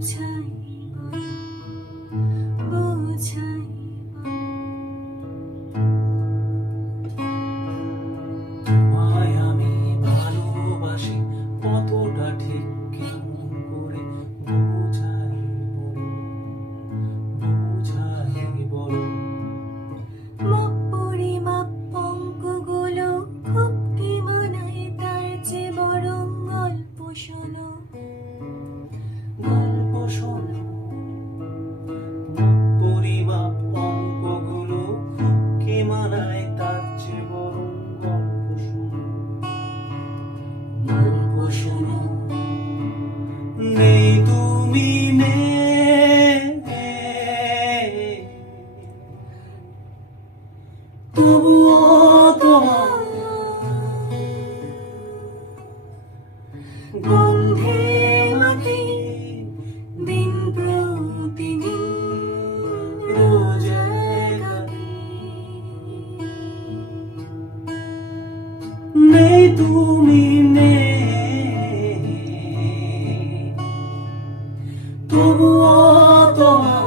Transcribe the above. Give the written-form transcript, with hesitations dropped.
বোঝাই বোঝাই তোমায় আমি ভালোবাসি কতটা ঠিক কেমন করে বোঝাই বলো মাপ পরিমাপ অঙ্কগুলো খুব কি মানায় তার যে বরং গল্প শোনো গল্প শোনো পরিমাপ অঙ্কগুলো খুব কি মানায় তার চেয়ে বরং গল্প শোনো নেই তুমি তবুও তোমার গন্ধে মাটি দিন প্রতিদিন রোজ একাকী নেই তুমি তবুও তোমার